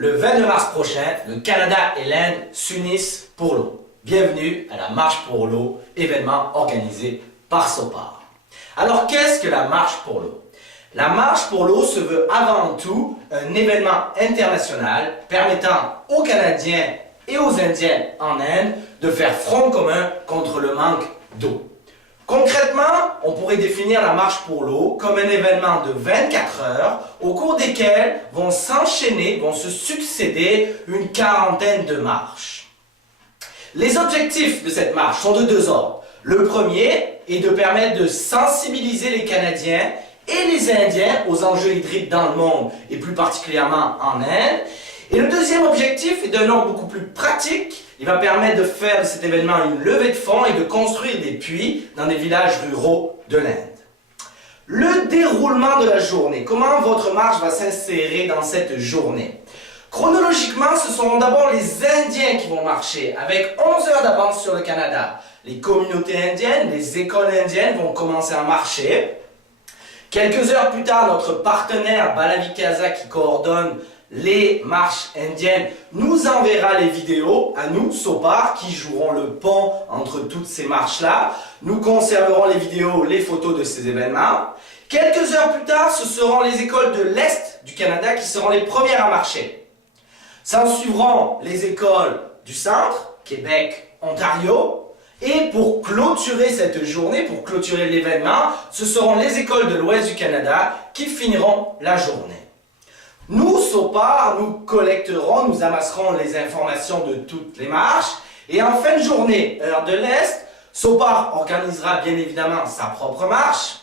Le 22 mars prochain, le Canada et l'Inde s'unissent pour l'eau. Bienvenue à la Marche pour l'eau, événement organisé par SOPAR. Alors qu'est-ce que la Marche pour l'eau? La Marche pour l'eau se veut avant tout un événement international permettant aux Canadiens et aux Indiens en Inde de faire front commun contre le manque d'eau. Concrètement, on pourrait définir la Marche pour l'eau comme un événement de 24 heures au cours desquelles vont s'enchaîner, vont se succéder une quarantaine de marches. Les objectifs de cette marche sont de deux ordres. Le premier est de permettre de sensibiliser les Canadiens et les Indiens aux enjeux hydriques dans le monde et plus particulièrement en Inde. Et le deuxième objectif est d'un ordre beaucoup plus pratique. Il va permettre de faire de cet événement une levée de fonds et de construire des puits dans des villages ruraux de l'Inde. Le déroulement de la journée. Comment votre marche va s'insérer dans cette journée? Chronologiquement, ce seront d'abord les Indiens qui vont marcher, avec 11 heures d'avance sur le Canada. Les communautés indiennes, les écoles indiennes vont commencer à marcher. Quelques heures plus tard, notre partenaire Balavikasa qui coordonne les marches indiennes nous enverra les vidéos à nous, SOPAR, qui joueront le pont entre toutes ces marches-là. Nous conserverons les vidéos, les photos de ces événements. Quelques heures plus tard, ce seront les écoles de l'Est du Canada qui seront les premières à marcher. S'en suivront les écoles du centre, Québec, Ontario. Et pour clôturer cette journée, pour clôturer l'événement, ce seront les écoles de l'Ouest du Canada qui finiront la journée. Nous, SOPAR, nous collecterons, nous amasserons les informations de toutes les marches. Et en fin de journée, heure de l'Est, SOPAR organisera bien évidemment sa propre marche.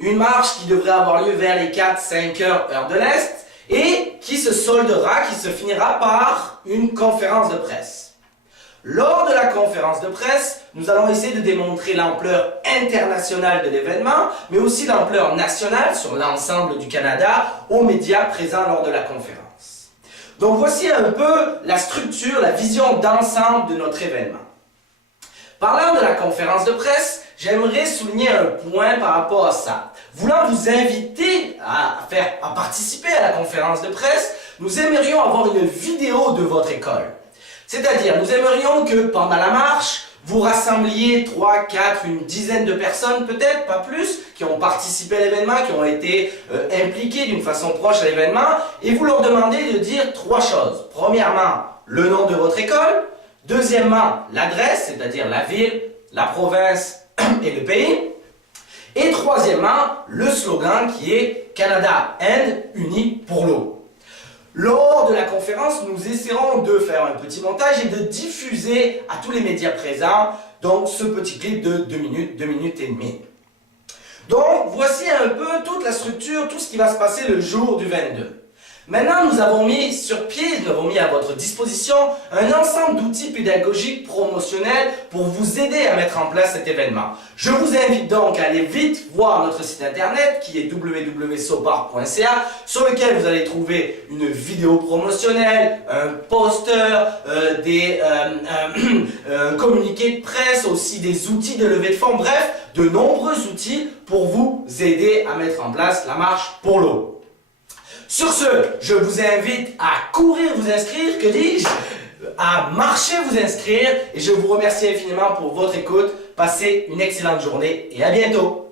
Une marche qui devrait avoir lieu vers les 4-5 heures, heure de l'Est, et qui se soldera, qui se finira par une conférence de presse. Lors de la conférence de presse, nous allons essayer de démontrer l'ampleur internationale de l'événement, mais aussi l'ampleur nationale sur l'ensemble du Canada aux médias présents lors de la conférence. Donc voici un peu la structure, la vision d'ensemble de notre événement. Parlant de la conférence de presse, j'aimerais souligner un point par rapport à ça. Voulant vous inviter à participer à la conférence de presse, nous aimerions avoir une vidéo de votre école. C'est-à-dire, nous aimerions que pendant la marche, vous rassembliez 3, 4, une dizaine de personnes, peut-être, pas plus, qui ont participé à l'événement, qui ont été impliquées d'une façon proche à l'événement, et vous leur demandez de dire 3 choses. Premièrement, le nom de votre école. Deuxièmement, l'adresse, c'est-à-dire la ville, la province et le pays. Et troisièmement, le slogan qui est « Canada-Inde unis pour l'eau ». Lors de la conférence, nous essaierons de faire un petit montage et de diffuser à tous les médias présents donc ce petit clip de 2 minutes et demie. Donc voici un peu toute la structure, tout ce qui va se passer le jour du 22. Maintenant, nous avons mis sur pied, nous avons mis à votre disposition un ensemble d'outils pédagogiques promotionnels pour vous aider à mettre en place cet événement. Je vous invite donc à aller vite voir notre site internet qui est www.sopar.ca sur lequel vous allez trouver une vidéo promotionnelle, un poster, un communiqué de presse, aussi des outils de levée de fonds, bref, de nombreux outils pour vous aider à mettre en place la marche pour l'eau. Sur ce, je vous invite à courir vous inscrire, que dis-je, à marcher vous inscrire et je vous remercie infiniment pour votre écoute. Passez une excellente journée et à bientôt.